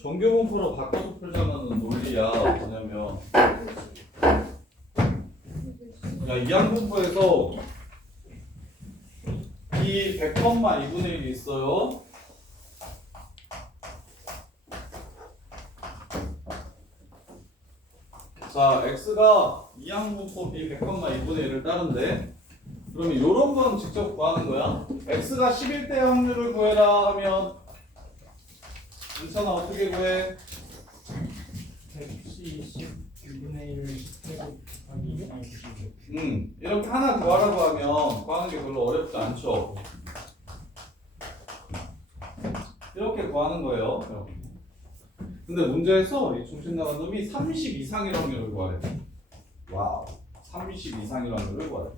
정규분포로 바꿔서 풀자는 논리야. 뭐냐면 야, 이항분포에서 이 100, 2분의 1이 있어요. 자, x가 이항분포 b 100, 2분의 1을 따른데 그러면 이런 건 직접 구하는 거야. x가 11대 확률을 구해라 하면 괜찮아. 어떻게 구해? 120분의 1 곱하기 아니 90. 이렇게 하나 구하라고 하면 구하는 게 별로 어렵지 않죠. 이렇게 구하는 거예요. 이렇게. 근데 문제에서 이 중심 나간 놈이 30 이상일 확률을 구하래. 와우. 30 이상일 확률을 구하래.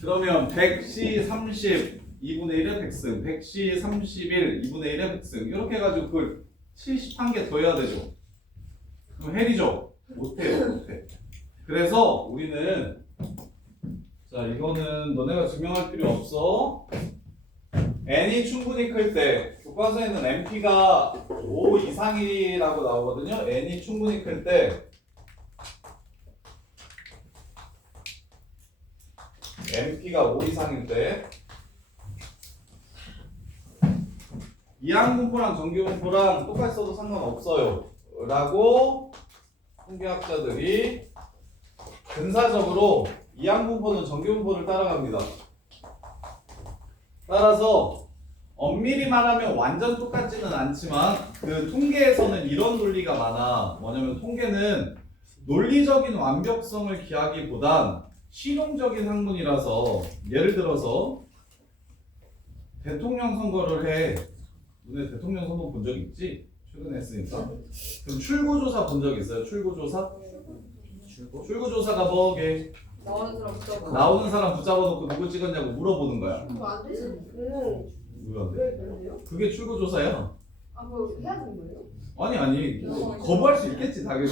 그러면 100시 30 2분의 1의 백승, 100시 31 2분의 1의 백승 이렇게 해가지고 그걸 71개 더 해야 되죠. 그럼 헬이죠? 못해요. 못해. 그래서 우리는 자 이거는 너네가 증명할 필요 없어. n이 충분히 클 때 교과서에는 np가 5 이상이라고 나오거든요. n이 충분히 클 때 np가 5 이상일 때 이항분포랑 정규분포랑 똑같이 써도 상관없어요 라고 통계학자들이 근사적으로 이항분포는 정규분포를 따라갑니다. 따라서 엄밀히 말하면 완전 똑같지는 않지만 그 통계에서는 이런 논리가 많아. 뭐냐면 통계는 논리적인 완벽성을 기하기보단 실용적인 학문이라서 예를 들어서 대통령 선거를 해. 너네 대통령 선거 본 적 있지? 최근에 했으니까. 그럼 출구조사 본 적 있어요? 출구조사? 출구조사가 뭐게? 나오는 사람 붙잡아 놓고 누구 찍었냐고 물어보는 거야. 안 되지. 왜 안 돼? 왜 그런데요? 그게 출구조사야. 아, 그거 해야 되는 거예요? 아니 거부할 수 있겠지 당연히.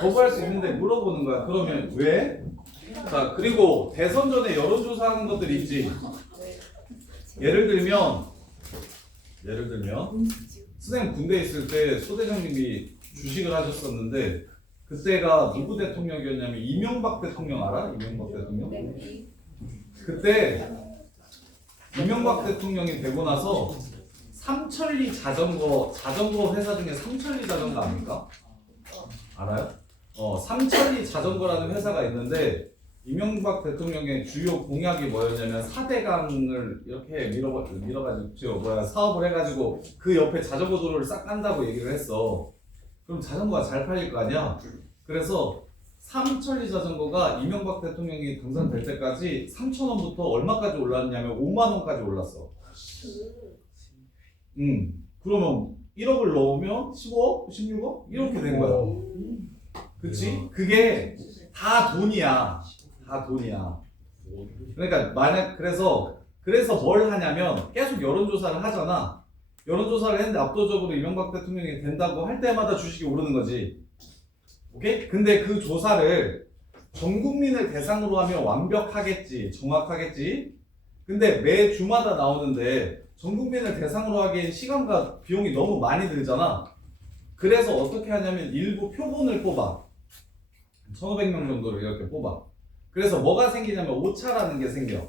거부할 수 있는데 물어보는 거야. 그러면 왜? 자 그리고 대선 전에 여론조사하는 것들 있지. 예를 들면 선생님 군대 있을 때 소대장님이 주식을 하셨었는데 그때가 누구 대통령이었냐면 이명박 대통령 알아? 이명박 대통령? 그때 이명박 대통령이 되고 나서 삼천리 자전거 회사 중에 삼천리 자전거 압니까? 알아요? 삼천리 자전거라는 회사가 있는데 이명박 대통령의 주요 공약이 뭐였냐면 4대강을 이렇게 밀어가지고 사업을 해가지고 그 옆에 자전거 도로를 싹 깐다고 얘기를 했어. 그럼 자전거가 잘 팔릴 거 아니야? 그래서 삼천리 자전거가 이명박 대통령이 당선될 때까지 3,000원부터 얼마까지 올랐냐면 5만 원까지 올랐어. 그러면 1억을 넣으면 15억? 16억? 이렇게 된 거야. 그치? 그게 다 돈이야. 다 돈이야. 그러니까 만약 그래서 뭘 하냐면 계속 여론조사를 하잖아. 여론조사를 했는데 압도적으로 이명박 대통령이 된다고 할 때마다 주식이 오르는 거지. 오케이? 근데 그 조사를 전 국민을 대상으로 하면 완벽하겠지, 정확하겠지. 근데 매 주마다 나오는데 전 국민을 대상으로 하기엔 시간과 비용이 너무 많이 들잖아. 그래서 어떻게 하냐면 일부 표본을 뽑아. 1,500명 정도를 이렇게 뽑아. 그래서 뭐가 생기냐면 오차라는 게 생겨.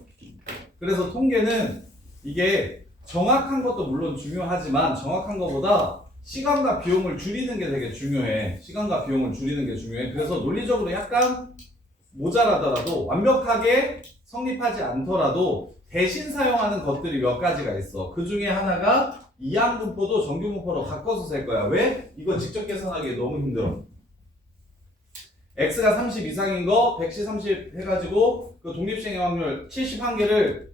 그래서 통계는 이게 정확한 것도 물론 중요하지만 정확한 것보다 시간과 비용을 줄이는 게 되게 중요해. 시간과 비용을 줄이는 게 중요해. 그래서 논리적으로 약간 모자라더라도 완벽하게 성립하지 않더라도 대신 사용하는 것들이 몇 가지가 있어. 그 중에 하나가 이항분포도 정규분포로 바꿔서 셀 거야. 왜? 이거 직접 계산하기 너무 힘들어. x가 30 이상인 거 100시 30 해가지고 그 독립시행의 확률 71개를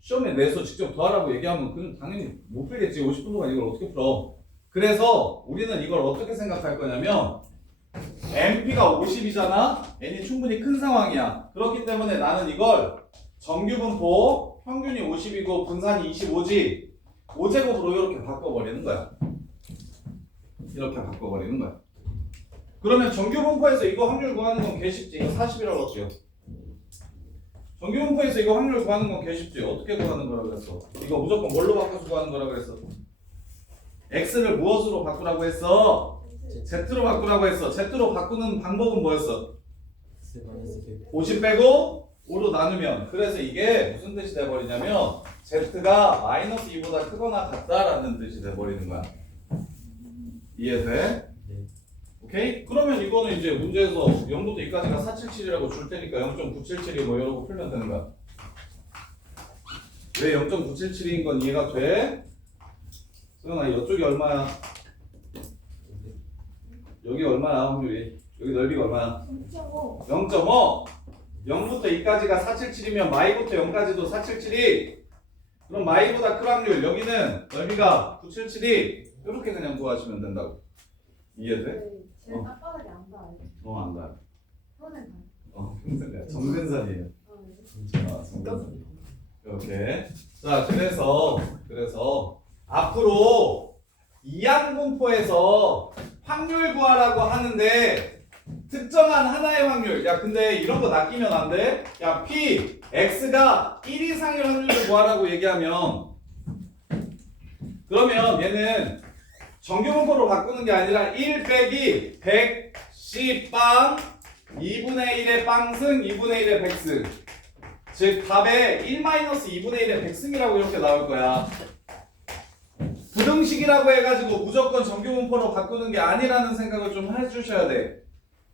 시험에 내서 직접 더하라고 얘기하면 그건 당연히 못 풀겠지. 50분 동안 이걸 어떻게 풀어. 그래서 우리는 이걸 어떻게 생각할 거냐면 np가 50이잖아. n이 충분히 큰 상황이야. 그렇기 때문에 나는 이걸 정규분포 평균이 50이고 분산이 25지 5제곱으로 이렇게 바꿔버리는 거야. 이렇게 바꿔버리는 거야. 그러면 정규분포에서 이거 확률 구하는 건 개 쉽지. 이거 40이라고 할게요. 정규분포에서 이거 확률 구하는 건 개 쉽지. 어떻게 구하는 거라 그랬어? 이거 무조건 뭘로 바꿔서 구하는 거라 그랬어? x를 무엇으로 바꾸라고 했어? z로 바꾸라고 했어. z로 바꾸는 방법은 뭐였어? 50 빼고 5로 나누면. 그래서 이게 무슨 뜻이 돼버리냐면 z가 마이너스 2보다 크거나 같다라는 뜻이 돼버리는 거야. 이해돼? 네. 오케이? 그러면 이거는 이제 문제에서 0부터 2까지가 477이라고 줄 테니까 0.977이 뭐 이러고 풀면 되는 거야. 왜 0.977인 건 이해가 돼? 소영아 이쪽이 얼마야? 여기 얼마야 확률이? 여기 넓이가 얼마야? 0.5. 0.5. 0부터 2까지가 477이면 마이부터 0까지도 477이. 그럼 마이보다 큰 확률 여기는 넓이가 977이. 이렇게 그냥 구하시면 된다고. 이해돼? 네, 제가 딱바닥이 안 닿아요. 안다. 손에 평생 정근선이에요. 닿아요. 정근선. 이렇게. 자, 그래서 앞으로 이항분포에서 확률 구하라고 하는데 특정한 하나의 확률. 야, 근데 이런 거 낚이면 안 돼. 야, P, X가 1 이상의 확률을 구하라고 얘기하면 그러면 얘는 정규분포로 바꾸는 게 아니라 1 빼기 100C 빵 2분의 1의 빵승 2분의 1의 백승. 즉 답에 1-2분의 1의 백승이라고 이렇게 나올 거야. 부등식이라고 해가지고 무조건 정규분포로 바꾸는 게 아니라는 생각을 좀 해주셔야 돼.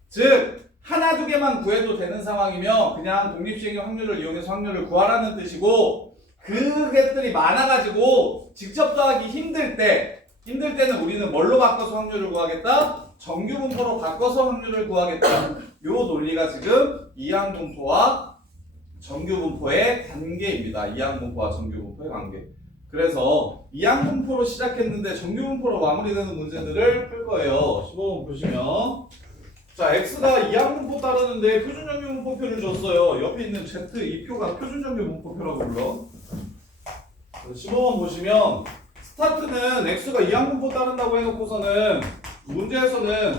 즉 하나 두 개만 구해도 되는 상황이면 그냥 독립시행의 확률을 이용해서 확률을 구하라는 뜻이고, 그것들이 많아가지고 직접 더하기 힘들 때는 우리는 뭘로 바꿔서 확률을 구하겠다? 정규분포로 바꿔서 확률을 구하겠다. 요 논리가 지금 이항분포와 정규분포의 관계입니다. 이항분포와 정규분포의 관계. 그래서 이항분포로 시작했는데 정규분포로 마무리되는 문제들을 풀 거예요. 15번 보시면 자, x가 이항분포 따르는데 표준정규분포표를 줬어요. 옆에 있는 z 이 표가 표준정규분포표라고 불러. 15번 보시면 스타트는 x가 이항분포 따른다고 해놓고서는 문제에서는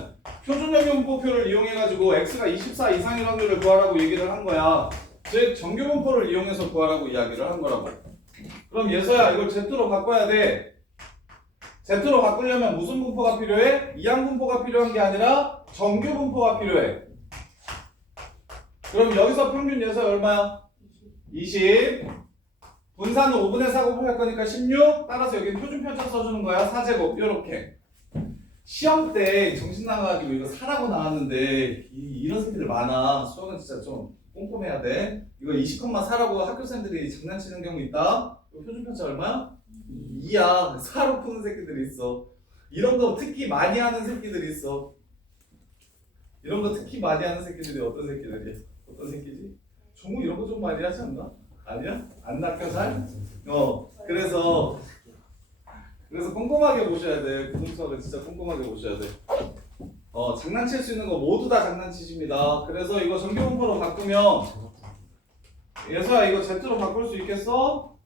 표준정규분포표를 이용해가지고 x가 24 이상의 확률을 구하라고 얘기를 한 거야. 즉 정규분포를 이용해서 구하라고 이야기를 한 거라고. 그럼 예서야 이걸 z로 바꿔야 돼. z로 바꾸려면 무슨 분포가 필요해? 이항분포가 필요한 게 아니라 정규분포가 필요해. 그럼 여기서 평균 예서 얼마야? 20. 분산은 5분의 4 곱할 거니까 16. 따라서 여기 표준편차 써주는 거야. 4제곱 요렇게. 시험 때 정신 나가가지고 이거 사라고 나왔는데 이런 새끼들 많아. 수학은 진짜 좀 꼼꼼해야 돼. 이거 20,4라고 학교생들이 장난치는 경우 있다. 표준편차 얼마야? 2야. 4로 푸는 새끼들이 있어. 이런 거 특히 많이 하는 새끼들이 있어. 이런 거 특히 많이 하는 새끼들이 어떤 새끼들이야? 어떤 새끼지? 종우 이런 거 좀 많이 하지 않나? 아니야? 안 낚여 잘? 그래서 꼼꼼하게 보셔야 돼. 고등수학은 진짜 꼼꼼하게 보셔야 돼. 장난칠 수 있는 거 모두 다 장난치십니다. 그래서 이거 정규분포로 바꾸면 예서야 이거 Z로 바꿀 수 있겠어?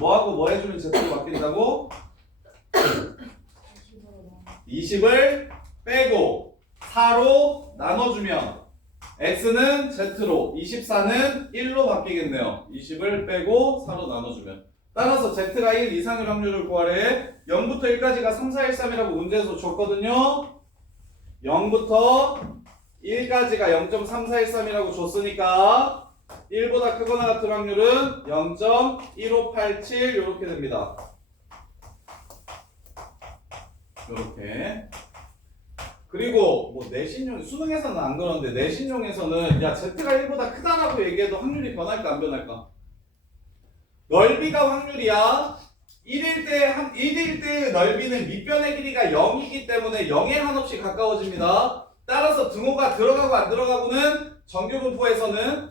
뭐하고 뭐 해주면 Z로 바뀐다고? 20을 빼고 4로 나눠주면 X는 Z로 24는 1로 바뀌겠네요. 20을 빼고 4로 나눠주면 따라서 Z가 1 이상의 확률을 구하래. 0부터 1까지가 3, 4, 1, 3이라고 문제에서 줬거든요. 0부터 1까지가 0.3413이라고 줬으니까 1보다 크거나 같은 확률은 0.1587 이렇게 됩니다. 이렇게. 그리고 뭐 내신용 수능에서는 안 그러는데 내신용에서는 야 Z가 1보다 크다라고 얘기해도 확률이 변할까 안 변할까? 넓이가 확률이야. 1일 때 넓이는 밑변의 길이가 0이기 때문에 0에 한없이 가까워집니다. 따라서 등호가 들어가고 안 들어가고는 정규분포에서는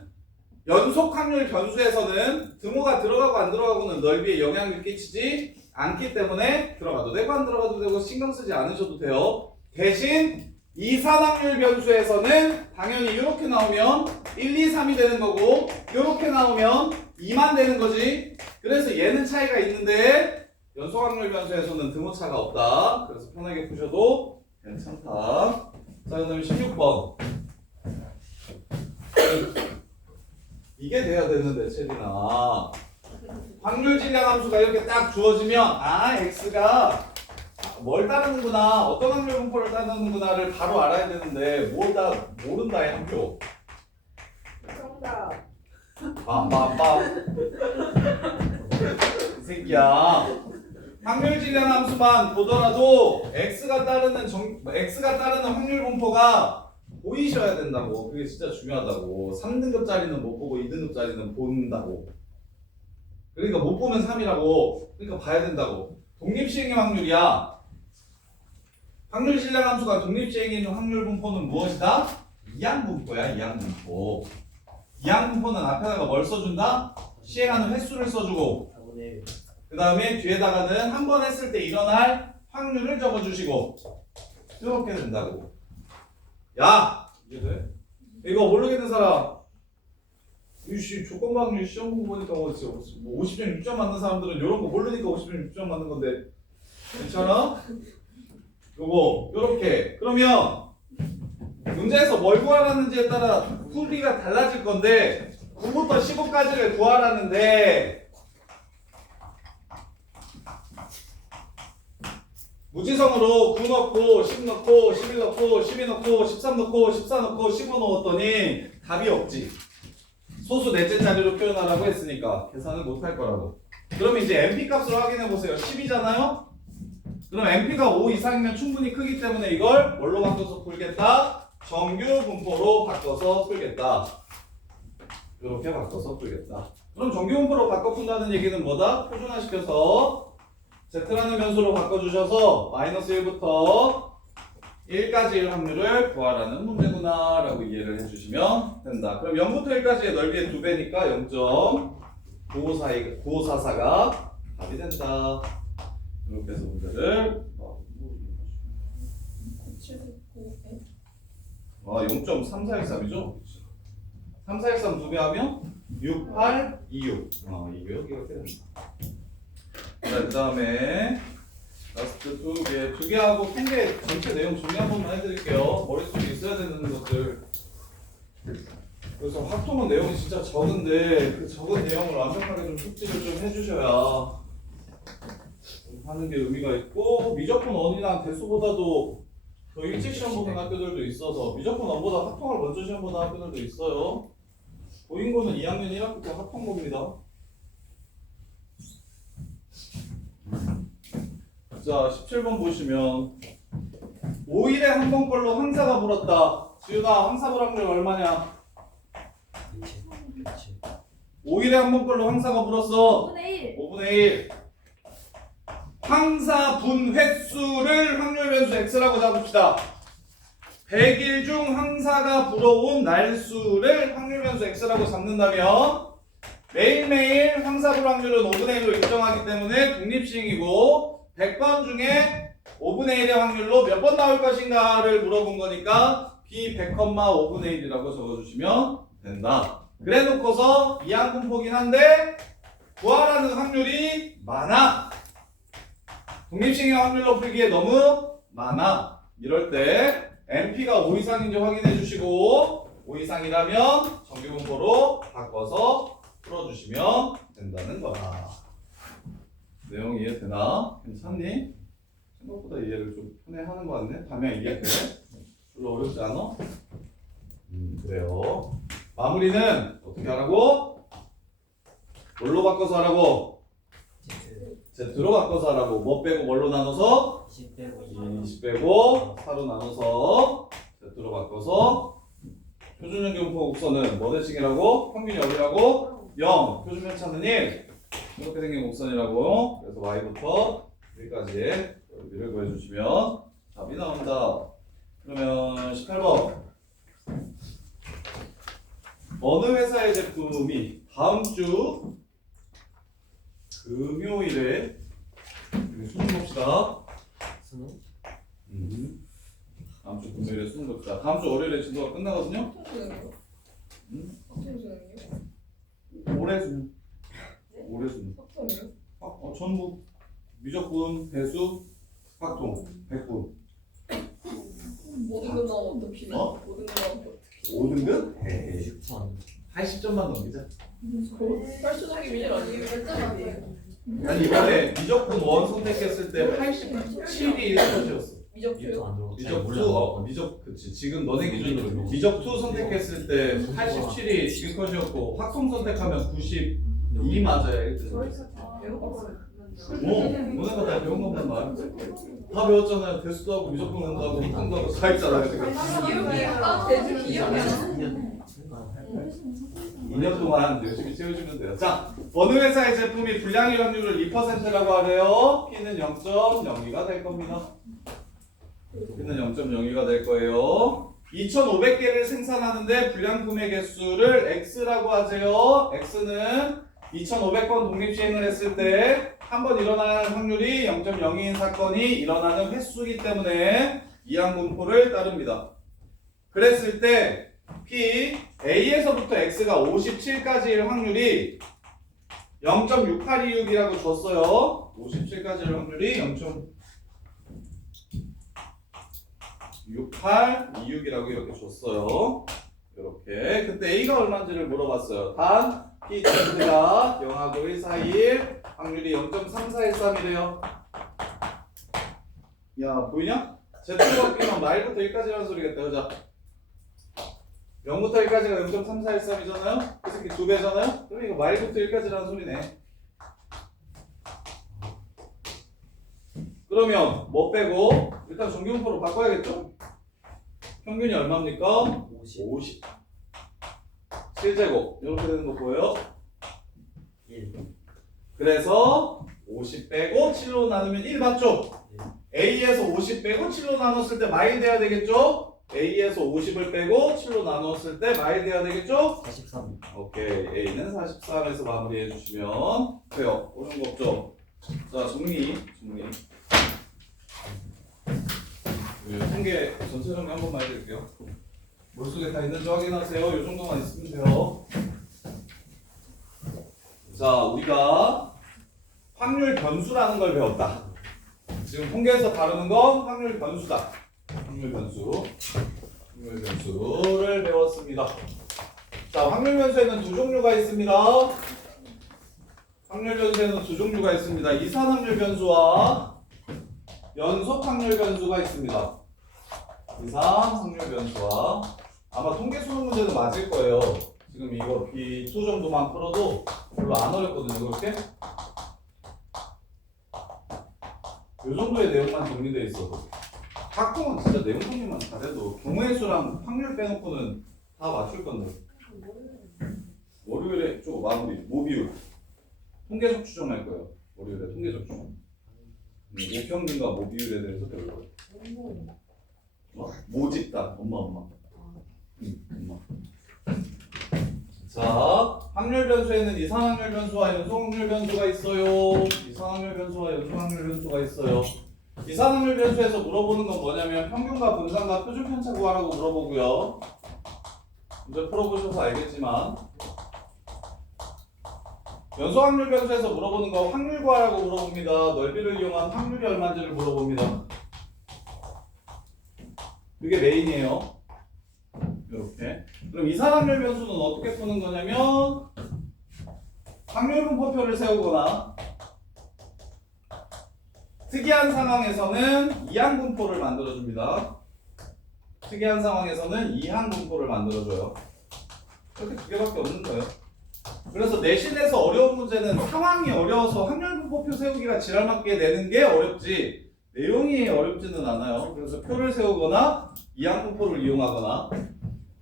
연속 확률 변수에서는 등호가 들어가고 안 들어가고는 넓이에 영향을 끼치지 않기 때문에 들어가도 되고 안 들어가도 되고 신경 쓰지 않으셔도 돼요. 대신 이산확률 변수에서는 당연히 이렇게 나오면 1, 2, 3이 되는 거고 이렇게 나오면 2만 되는 거지. 그래서 얘는 차이가 있는데 연속확률 변수에서는 등호차가 없다. 그래서 편하게 푸셔도 괜찮다. 자, 그 다음에 16번. 이게 돼야 되는데, 체리나. 확률 질량 함수가 이렇게 딱 주어지면 x가 뭘 따르는구나, 어떤 확률 분포를 따르는구나를 바로 알아야 되는데 모른다의 함표. 정답. 빰빰빰. 이 새끼야. 확률 질량 함수만 보더라도 x가 따르는 확률 분포가 보이셔야 된다고. 그게 진짜 중요하다고. 3등급짜리는 못 보고 2등급짜리는 본다고. 그러니까 못 보면 3이라고. 그러니까 봐야 된다고. 독립시행의 확률이야. 확률 질량 함수가 독립시행에 있는 확률 분포는 무엇이다? 이항분포야. 이항분포. 이항분포는 앞에다가 뭘 써준다? 시행하는 횟수를 써주고, 4분의 1. 그 다음에 뒤에다가는 한 번 했을 때 일어날 확률을 적어주시고, 이렇게 된다고. 야! 이게 돼? 이거 모르겠는 사람, 이씨 조건방률 시험 보고 보니까 뭐 50점 6점 맞는 사람들은 이런 거 모르니까 50점 6점 맞는 건데 괜찮아? 요거 요렇게. 그러면 문제에서 뭘 구하라는지에 따라 풀이가 달라질 건데 9부터 15까지를 구하라는데 무지성으로 9 넣고 10 넣고 11 넣고 12 넣고 13 넣고 14 넣고 15 넣었더니 답이 없지. 소수 넷째 자리로 표현하라고 했으니까 계산을 못 할 거라고. 그럼 이제 MP 값을 확인해 보세요. 10이잖아요? 그럼 MP가 5 이상이면 충분히 크기 때문에 이걸 뭘로 바꿔서 풀겠다? 정규 분포로 바꿔서 풀겠다. 이렇게 바꿔서 풀겠다. 그럼 정규 분포로 바꿔 푼다는 얘기는 뭐다? 표준화시켜서 Z라는 변수로 바꿔주셔서 마이너스 1부터 1까지의 확률을 구하라는 문제구나 라고 이해를 해주시면 된다. 그럼 0부터 1까지의 넓이의 2배니까 0.9544가 답이 된다. 이렇게 해서 문제를 0.3413이죠? 3413 2배 하면 6826 이게 이렇게 된다. 그 다음에 라스트 2개 하고 통계 전체 내용 정리 한 번만 해드릴게요. 머릿속에 있어야 되는 것들. 그래서 확통은 내용이 진짜 적은데 그 적은 내용을 완벽하게 좀 숙지를 좀 해주셔야 하는 게 의미가 있고, 미적분 원이랑 대수보다도 더 일찍 시험 보는 학교들도 있어서 미적분 원보다 확통을 먼저 시험 보는 학교들도 있어요. 보인고는 2학년 1학기 때 확통봅니다. 자, 17번 보시면 5일에 한 번 걸로 항사가 불었다. 지훈아, 항사 불 확률 얼마냐? 5일에 한 번 걸로 항사가 불었어. 5분의 1. 5분의 1. 항사 분 횟수를 확률 변수 x라고 잡읍시다. 100일 중 항사가 불어온 날수를 확률 변수 x라고 잡는다면 매일매일 항사 불 확률은 5분의 1로 일정하기 때문에 독립시행이고 100번 중에 5분의 1의 확률로 몇 번 나올 것인가를 물어본 거니까 b 100,5분의 1이라고 적어주시면 된다. 그래 놓고서 이항분포긴 한데 구하라는 확률이 많아. 독립시행의 확률로 풀기에 너무 많아. 이럴 때 MP가 5 이상인지 확인해 주시고 5 이상이라면 정규분포로 바꿔서 풀어주시면 된다는 거야. 내용 이해되나? 괜찮니? 생각보다 이해를 좀 편해하는 거 같네. 다음에 이해돼? 별로 어렵지 않아? 그래요. 마무리는 어떻게 하라고? 뭘로 바꿔서 하라고? Z로 바꿔서 하라고. 뭐 빼고 뭘로 나눠서? 20 빼고 20 빼고 4로 나눠서 Z로 바꿔서 표준연결분포 곡선은 뭐 대칭이라고? 평균이 어디라고? 0. 표준 편차는 1. 이렇게 생긴 곡선이라고. 그래서 y부터 1까지의 넓이를 구해주시면 답이 나온다. 그러면 18번. 어느 회사의 제품이 다음 주 금요일에 수능 봅시다. 수능? 다음 주 금요일에 수능 봅시다. 다음 주 월요일에 진도가 끝나거든요. 올해 수능. 올해 수능. 전부 미적분, 배수, 확통, 100분. 모든 건 나오면 어떡해? 어? 모든 건 나오면 어떡해? 5등급? 에이, 60천. 80점만 넘기자. 혈수적인 미질 아니에요? 아니 이번에 미적분 원 선택했을 때 87이 1컷이었어. 미적투요? 미적 2, 미적 그치. 지금 너네 기준으로 미적 2 선택했을 때 87이 1컷이었고 확통 선택하면 92 맞아야 1컷. 너네가 다 배운 것만 말. 다 배웠잖아요. 대수도 하고 미적분 한다고 확통도 하고 다 했잖아요. 지금. 기억이 안 대주 기억이 안 나. 2년 동안 열심히 채워주면 돼요. 자, 어느 회사의 제품이 불량의 확률을 2%라고 하래요? P는 0.02가 될 겁니다. P는 0.02가 될 거예요. 2,500개를 생산하는데 불량품의 개수를 X라고 하세요. X는 2,500건 독립 시행을 했을 때 한 번 일어나는 확률이 0.02인 사건이 일어나는 횟수이기 때문에 이항분포를 따릅니다. 그랬을 때 P, A에서부터 X가 57까지일 확률이 0.6826이라고 줬어요. 57까지일 확률이 0.6826이라고 이렇게 줬어요. 이렇게. 그때 A가 얼마인지를 물어봤어요. 단 P Z가 0하고 1 사이일 확률이 0.3413이래요. 야, 보이냐? Z가 바뀌면 말부터 1까지라는 소리겠다. 그죠? 0부터 1까지가 0.3413이잖아요? 그 새끼 2배잖아요? 그럼 이거 말부터 1까지라는 소리네. 그러면 뭐 빼고? 일단 정규분포로 바꿔야겠죠? 평균이 얼마입니까? 50. 7제곱 이렇게 되는 거 보여요? 1. 그래서 50 빼고 7로 나누면 1 맞죠? A에서 50 빼고 7로 나눴을 때 마일 돼야 되겠죠? A에서 50을 빼고 7로 나누었을 때 마일 돼야 되겠죠? 43. 오케이. A는 43에서 마무리해 주시면 돼요. 어려운 거 없죠? 자, 정리. 통계 전체 정리 한 번만 해드릴게요. 머릿속에 다 있는지 확인하세요. 이 정도만 있으면 돼요. 자, 우리가 확률 변수라는 걸 배웠다. 지금 통계에서 다루는 건 확률 변수다. 확률 변수를 배웠습니다. 자, 확률 변수에는 두 종류가 있습니다. 확률 변수에는 두 종류가 있습니다. 이산 확률 변수와 연속 확률 변수가 있습니다. 이산 확률 변수와 아마 통계 수능 문제는 맞을 거예요. 지금 이거 B2 정도만 풀어도 별로 안 어렵거든요. 그렇게? 이 정도의 내용만 정리되어 있어도 학공은 진짜 내용 정리만 잘해도 경우의 수랑 확률 빼놓고는 다 맞출 건데. 월요일에 좀 마무리 모비율 통계적 추정할 거예요. 월요일에 통계적 추정. 모평균과 모비율에 대해서 배울 거예요. 모집단 엄마. 엄마. 자, 확률 변수에는 이산 확률 변수와 연속 확률 변수가 있어요. 이산 확률 변수와 연속 확률 변수가 있어요. 이산 확률 변수에서 물어보는 건 뭐냐면 평균과 분산과 표준 편차 구하라고 물어보고요. 이제 풀어보셔서 알겠지만 연속 확률 변수에서 물어보는 거 확률 구하라고 물어봅니다. 넓이를 이용한 확률이 얼마인지를 물어봅니다. 그게 메인이에요. 이렇게. 그럼 이산 확률 변수는 어떻게 푸는 거냐면 확률 분포표를 세우거나 특이한 상황에서는 이항 분포를 만들어줍니다. 특이한 상황에서는 이항 분포를 만들어줘요. 이렇게 두 개밖에 없는 거예요. 그래서 내신에서 어려운 문제는 상황이 어려워서 확률 분포표 세우기가 지랄맞게 내는 게 어렵지 내용이 어렵지는 않아요. 그래서 표를 세우거나 이항 분포를 이용하거나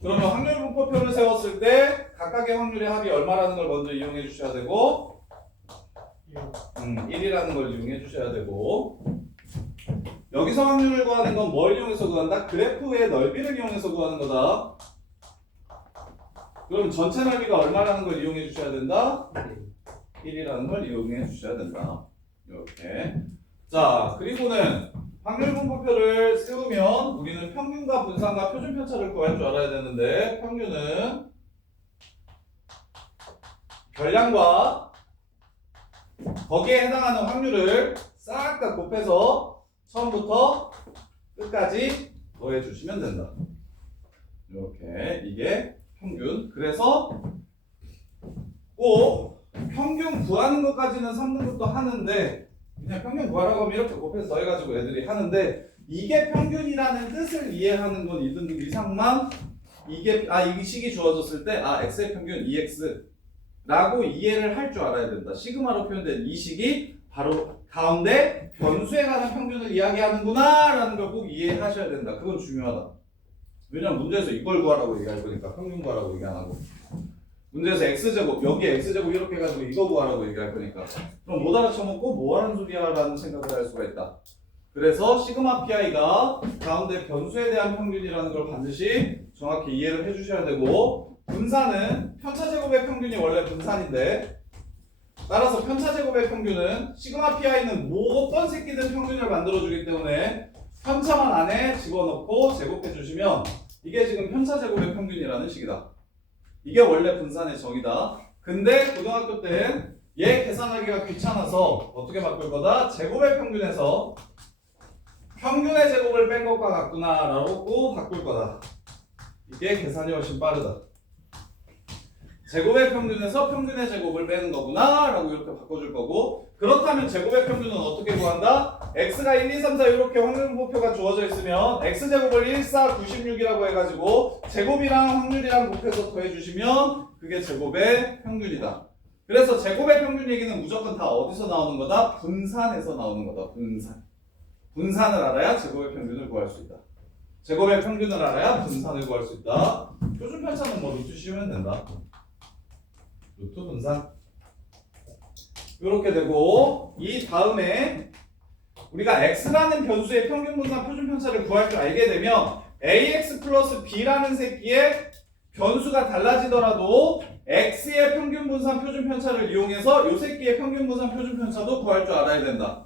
그러면 확률 분포표를 세웠을 때 각각의 확률의 합이 얼마라는 걸 먼저 이용해 주셔야 되고 1이라는 걸 이용해 주셔야 되고 여기서 확률을 구하는 건 뭘 이용해서 구한다? 그래프의 넓이를 이용해서 구하는 거다. 그럼 전체 넓이가 얼마라는 걸 이용해 주셔야 된다? 1이라는 걸 이용해 주셔야 된다. 이렇게. 자, 그리고는 확률 분포표를 세우면 우리는 평균과 분산과 표준 편차를 구할 줄 알아야 되는데 평균은 별량과 거기에 해당하는 확률을 싹 다 곱해서 처음부터 끝까지 더해 주시면 된다. 이렇게 이게 평균. 그래서 꼭 평균 구하는 것까지는 3등급도 하는데 그냥 평균 구하라고 하면 이렇게 곱해서 더해가지고 애들이 하는데 이게 평균이라는 뜻을 이해하는 건 2등급 이상만 이게 이 식이 주어졌을 때 x의 평균 2x라고 이해를 할 줄 알아야 된다. 시그마로 표현된 이 식이 바로 가운데 변수에 관한 평균을 이야기하는구나 라는 걸 꼭 이해하셔야 된다. 그건 중요하다. 왜냐면 문제에서 이걸 구하라고 얘기할 거니까 평균 구하라고 얘기 안 하고 문제에서 x제곱 여기 x제곱 이렇게 해가지고 이거 구하라고 얘기할 거니까 그럼 못 알아쳐먹고 뭐 하는 소리야 라는 생각을 할 수가 있다. 그래서 시그마 pi가 가운데 변수에 대한 평균이라는 걸 반드시 정확히 이해를 해주셔야 되고 분산은 편차제곱의 평균이 원래 분산인데 따라서 편차제곱의 평균은 시그마 pi는 뭐 어떤 새끼든 평균을 만들어주기 때문에 편차만 안에 집어넣고 제곱해 주시면 이게 지금 편차제곱의 평균이라는 식이다. 이게 원래 분산의 정의다. 근데 고등학교 땐 얘 계산하기가 귀찮아서 어떻게 바꿀 거다? 제곱의 평균에서 평균의 제곱을 뺀 것과 같구나 라고 바꿀 거다. 이게 계산이 훨씬 빠르다. 제곱의 평균에서 평균의 제곱을 빼는 거구나 라고 이렇게 바꿔줄 거고 그렇다면 제곱의 평균은 어떻게 구한다? x가 1, 2, 3, 4 이렇게 확률분포표가 주어져 있으면 x제곱을 1, 4, 96이라고 해가지고 제곱이랑 확률이랑 곱해서 더해주시면 그게 제곱의 평균이다. 그래서 제곱의 평균 얘기는 무조건 다 어디서 나오는 거다? 분산에서 나오는 거다. 분산을 알아야 제곱의 평균을 구할 수 있다. 제곱의 평균을 알아야 분산을 구할 수 있다. 표준 편차는 뭐 루트 씌우면 된다. 루트 분산 이렇게 되고 이 다음에 우리가 x라는 변수의 평균 분산 표준 편차를 구할 줄 알게 되면 ax 플러스 b라는 새끼의 변수가 달라지더라도 x의 평균 분산 표준 편차를 이용해서 이 새끼의 평균 분산 표준 편차도 구할 줄 알아야 된다.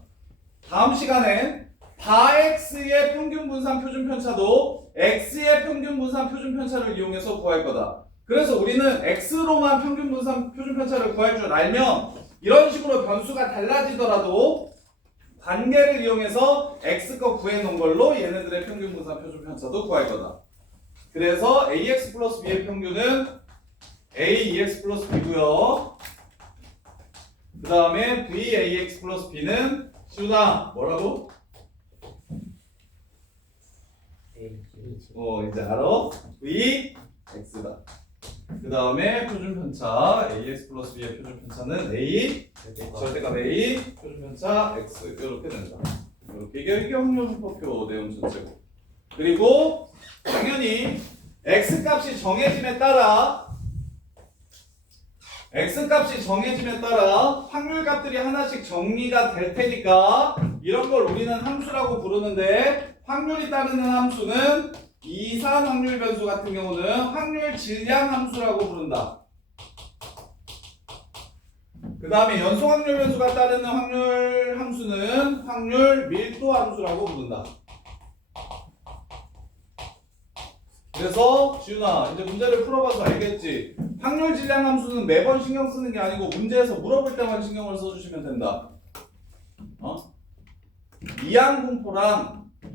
다음 시간엔 다x의 평균 분산 표준 편차도 x의 평균 분산 표준 편차를 이용해서 구할 거다. 그래서 우리는 x로만 평균 분산 표준 편차를 구할 줄 알면 이런 식으로 변수가 달라지더라도 관계를 이용해서 x 거 구해놓은 걸로 얘네들의 평균 분산 표준 편차도 구할 거다. 그래서 ax 플러스 b의 평균은 a2x 플러스 b고요. 그 다음에 vax 플러스 b는 시우나 뭐라고? 이제 알아? vx다. 그 다음에 표준 편차 ax 플러스 b의 표준 편차는 a 절대값 a 표준 편차 x 이렇게 된다. 이렇게 이게 확률분포표 내용 전체고 그리고 당연히 x 값이 정해짐에 따라 확률 값들이 하나씩 정리가 될 테니까 이런 걸 우리는 함수라고 부르는데 확률이 따르는 함수는 이산 확률 변수 같은 경우는 확률 질량 함수라고 부른다. 그 다음에 연속 확률 변수가 따르는 확률 함수는 확률 밀도 함수라고 부른다. 그래서 지훈아 이제 문제를 풀어봐서 알겠지? 확률 질량 함수는 매번 신경 쓰는 게 아니고 문제에서 물어볼 때만 신경을 써주시면 된다.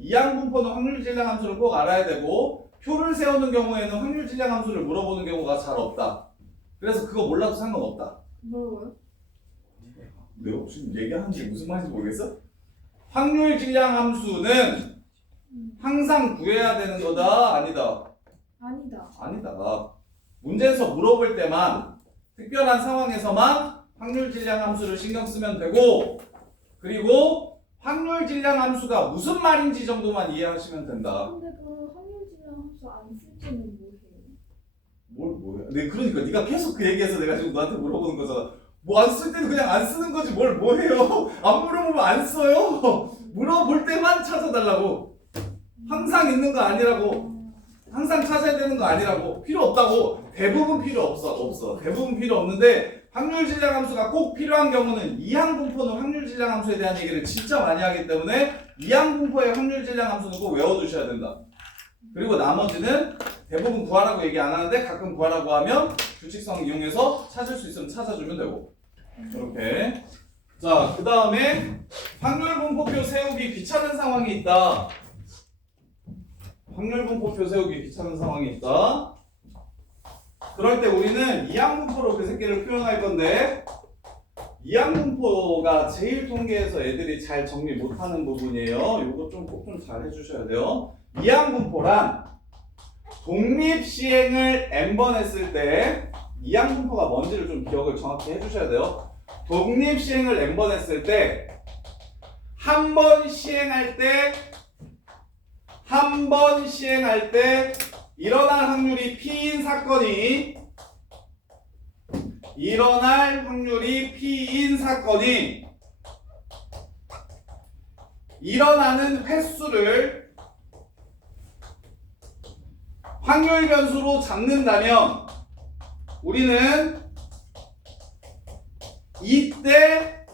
이항분포는 확률 질량 함수를 꼭 알아야 되고 표를 세우는 경우에는 확률 질량 함수를 물어보는 경우가 잘 없다. 그래서 그거 몰라도 상관없다. 뭐라고요? 내가 지금 얘기하는 게 무슨 말인지 모르겠어? 확률 질량 함수는 항상 구해야 되는 거다? 아니다? 아니다. 문제에서 물어볼 때만 특별한 상황에서만 확률 질량 함수를 신경 쓰면 되고 그리고 확률 질량 함수가 무슨 말인지 정도만 이해하시면 된다. 근데 그 확률 질량 함수 안 쓸 때는 뭐해요? 뭐야? 네, 그러니까 네가 계속 그 얘기해서 내가 지금 너한테 물어보는 거잖아. 뭐 안 쓸 때는 그냥 안 쓰는 거지 뭘 뭐해요? 안 물어보면 안 써요. 물어볼 때만 찾아달라고. 항상 있는 거 아니라고. 항상 찾아야 되는 거 아니라고. 필요 없다고. 대부분 필요 없어. 대부분 필요 없는데 확률 질량 함수가 꼭 필요한 경우는 이항분포는 확률 질량 함수에 대한 얘기를 진짜 많이 하기 때문에 이항분포의 확률 질량 함수는 꼭 외워두셔야 된다. 그리고 나머지는 대부분 구하라고 얘기 안 하는데 가끔 구하라고 하면 규칙성 이용해서 찾을 수 있으면 찾아주면 되고 이렇게. 자, 그 다음에 확률분포표 세우기 귀찮은 상황이 있다. 확률분포표 세우기 귀찮은 상황이 있다. 그럴 때 우리는 이항분포로 그 새끼를 표현할 건데 이항분포가 제일 통계에서 애들이 잘 정리 못하는 부분이에요. 요거 좀 꼭 좀 잘 해주셔야 돼요. 이항분포란 독립시행을 n번 했을 때 이항분포가 뭔지를 좀 기억을 정확히 해주셔야 돼요. 독립시행을 n번 했을 때 한 번 시행할 때 일어날 확률이 P인 사건이 일어나는 횟수를 확률 변수로 잡는다면 우리는 이때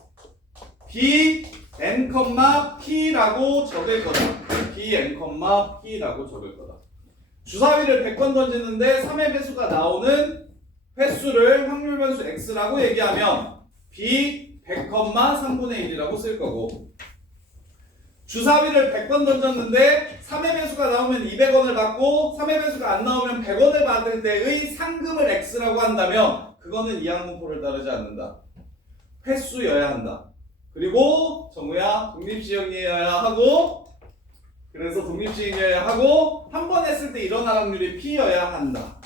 Bn,P라고 적을 거다. Bn,P라고 적을 거다. 주사위를 100번 던지는데 3의 배수가 나오는 횟수를 확률 변수 x라고 얘기하면 B 100,3분의 1이라고 쓸 거고, 주사위를 100번 던졌는데 3의 배수가 나오면 200원을 받고 3의 배수가 안 나오면 100원을 받을 때의 상금을 x라고 한다면 그거는 이항분포를 따르지 않는다. 횟수여야 한다. 그리고 정우야 독립시행이어야 하고, 그래서 독립시행이어야 하고 한 번 했을 때 일어날 확률이 P여야 한다.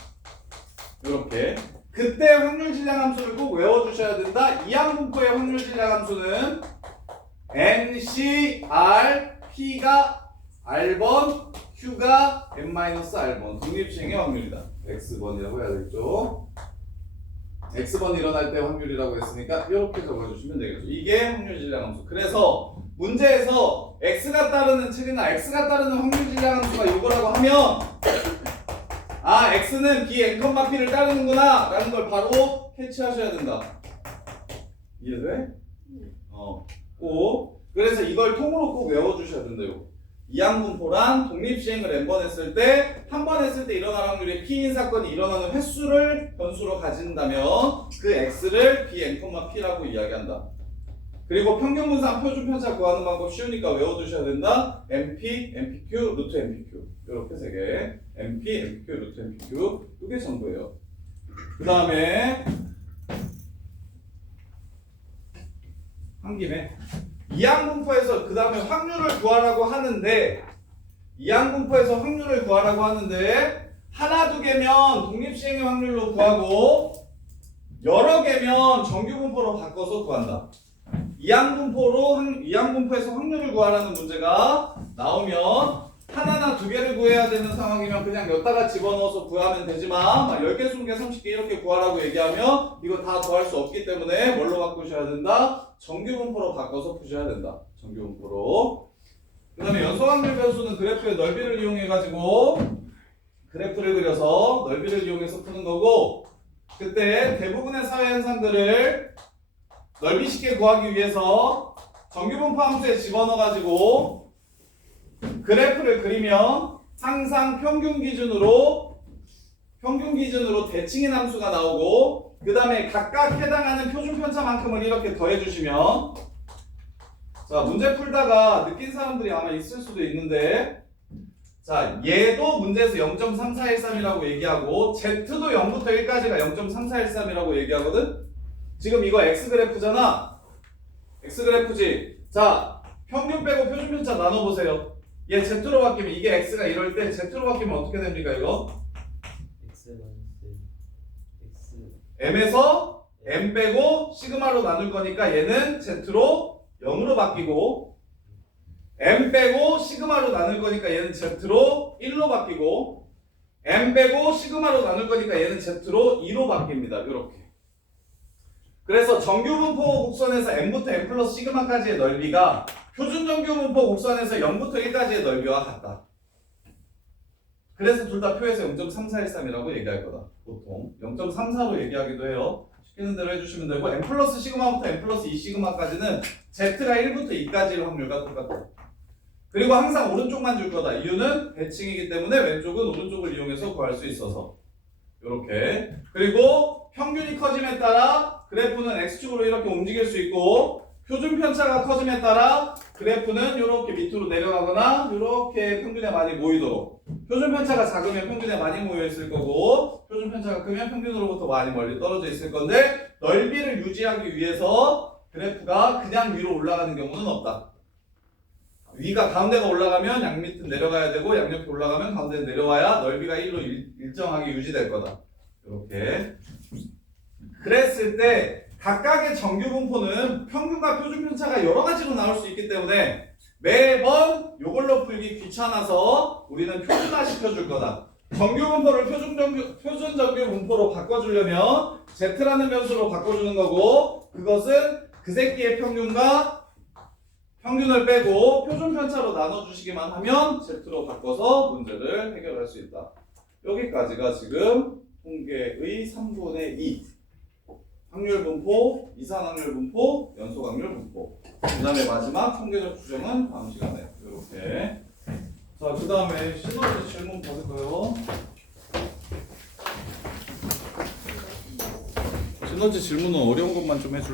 이렇게 그때 확률 질량 함수를 꼭 외워주셔야 된다. 이항분포의 확률 질량 함수는 NC,R, P가 R번, Q가 N-R번 독립시행의 확률이다. X번이라고 해야 되겠죠. X번 일어날 때 확률이라고 했으니까 이렇게 적어주시면 되겠죠. 이게 확률 질량 함수. 그래서 문제에서 X가 따르는 책이나 X가 따르는 확률 질량 함수가 이거라고 하면 아, X는 Bn,P를 따르는구나 라는 걸 바로 캐치하셔야 된다. 이해돼? 꼭. 그래서 이걸 통으로 꼭 외워주셔야 된대요. 이항분포란 독립시행을 n번 했을 때 한 번 했을 때 일어날 확률이 P인 사건이 일어나는 횟수를 변수로 가진다면 그 X를 Bn,P라고 이야기한다. 그리고 평균분산 표준 편차 구하는 방법 쉬우니까 외워두셔야 된다. MP, MPQ, 루트 MPQ 이렇게 세 개. MP, MPQ, 루트 MPQ 이게 전부예요. 그 다음에 한 김에 이항분포에서 그 다음에 확률을 구하라고 하는데 하나 두 개면 독립시행의 확률로 구하고 여러 개면 정규분포로 바꿔서 구한다. 이항분포에서 확률을 구하라는 문제가 나오면 하나나 두 개를 구해야 되는 상황이면 그냥 여기다가 집어넣어서 구하면 되지만 10개, 20개, 30개 이렇게 구하라고 얘기하면 이거 다 구할 수 없기 때문에 뭘로 바꾸셔야 된다? 정규분포로 바꿔서 푸셔야 된다. 정규분포로. 그 다음에 연소확률 변수는 그래프의 넓이를 이용해가지고 그래프를 그려서 넓이를 이용해서 푸는 거고, 그때 대부분의 사회 현상들을 넓이 쉽게 구하기 위해서 정규분포 함수에 집어넣어가지고 그래프를 그리면 항상 평균 기준으로 대칭인 함수가 나오고, 그 다음에 각각 해당하는 표준 편차만큼을 이렇게 더해주시면, 자, 문제 풀다가 느낀 사람들이 아마 있을 수도 있는데, 자, 얘도 문제에서 0.3413이라고 얘기하고 Z도 0부터 1까지가 0.3413이라고 얘기하거든. 지금 이거 X그래프잖아. X그래프지. 자, 평균 빼고 표준 편차 나눠보세요. 얘 Z로 바뀌면 이게 X가 이럴 때 Z로 바뀌면 어떻게 됩니까 이거? M에서 M 빼고 시그마로 나눌 거니까 얘는 Z로 0으로 바뀌고, M 빼고 시그마로 나눌 거니까 얘는 Z로 1로 바뀌고, M 빼고 시그마로 나눌 거니까 얘는 Z로 2로 바뀝니다. 이렇게. 그래서 정규분포 곡선에서 M부터 M 플러스 시그마까지의 넓이가 표준 정규분포 곡선에서 0부터 1까지의 넓이와 같다. 그래서 둘 다 표에서 0.3413이라고 얘기할 거다. 보통 0.34로 얘기하기도 해요. 시키는 대로 해주시면 되고, M 플러스 시그마부터 M 플러스 2 시그마까지는 Z가 1부터 2까지의 확률과 똑같다. 그리고 항상 오른쪽만 줄 거다. 이유는 대칭이기 때문에 왼쪽은 오른쪽을 이용해서 구할 수 있어서. 이렇게. 그리고 평균이 커짐에 따라 그래프는 X축으로 이렇게 움직일 수 있고, 표준 편차가 커짐에 따라 그래프는 이렇게 밑으로 내려가거나 이렇게 평균에 많이 모이도록. 표준 편차가 작으면 평균에 많이 모여 있을 거고 표준 편차가 크면 평균으로부터 많이 멀리 떨어져 있을 건데 넓이를 유지하기 위해서 그래프가 그냥 위로 올라가는 경우는 없다. 위가 가운데가 올라가면 양밑은 내려가야 되고 양옆이 올라가면 가운데는 내려와야 넓이가 1로 일정하게 유지될 거다. 이렇게 그랬을 때 각각의 정규 분포는 평균과 표준 편차가 여러 가지로 나올 수 있기 때문에 매번 이걸로 풀기 귀찮아서 우리는 표준화 시켜줄 거다. 정규 분포를 표준 정규 분포로 바꿔주려면 Z라는 변수로 바꿔주는 거고 그것은 그 새끼의 평균과 평균을 빼고 표준 편차로 나눠주시기만 하면 Z로 바꿔서 문제를 해결할 수 있다. 여기까지가 지금 통계의 3분의 2 확률 분포, 이산 확률 분포, 연속 확률 분포. 그 다음에 마지막 통계적 추정은 다음 시간에 이렇게. 자, 그 다음에 시너지 질문 받을까요? 시너지 질문은 어려운 것만 좀 해줄래요?